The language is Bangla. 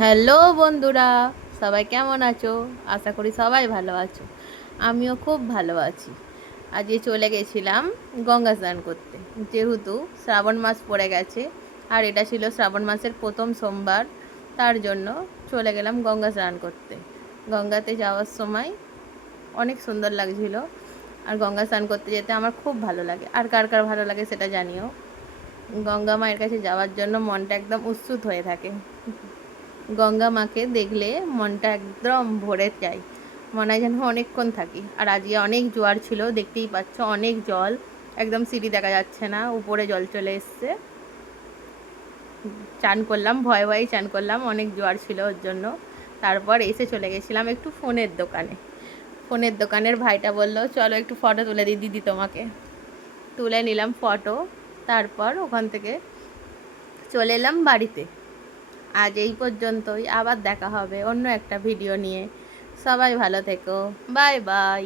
হ্যালো বন্ধুরা, সবাই কেমন আছো? আশা করি সবাই ভালো আছো। আমিও খুব ভালো আছি। আজকে চলে গেছিলাম গঙ্গা স্নান করতে, যেহেতু শ্রাবণ মাস পড়ে গেছে আর এটা ছিল শ্রাবণ মাসের প্রথম সোমবার। তার জন্য চলে গেলাম গঙ্গা স্নান করতে। গঙ্গাতে যাওয়ার সময় অনেক সুন্দর লাগছিল। আর গঙ্গা স্নান করতে যেতে আমার খুব ভালো লাগে। আর কার কার ভালো লাগে সেটা জানিও। গঙ্গা মায়ের কাছে যাওয়ার জন্য মনটা একদম উৎসুক হয়ে থাকে। গঙ্গা মাকে দেখলে মনটা একদম ভরে যায়, মনে হয় যেন অনেকক্ষণ থাকি। আর আজকে অনেক জোয়ার ছিল, দেখতেই পাচ্ছ অনেক জল, একদম সিঁড়ি দেখা যাচ্ছে না, উপরে জল চলে এসছে। চান করলাম, ভয়ে ভয়েই চান করলাম, অনেক জোয়ার ছিল ওর জন্য। তারপর এসে চলে গেছিলাম একটু ফোনের দোকানে। ফোনের দোকানের ভাইটা বললো চলো একটু ফটো তুলে দিই দিদি তোমাকে। তুলে নিলাম ফটো। তারপর ওখান থেকে চলে এলাম বাড়িতে। আজ এই পর্যন্তই, আবার দেখা হবে অন্য একটা ভিডিও নিয়ে। সবাই ভালো থেকো, বাই বাই।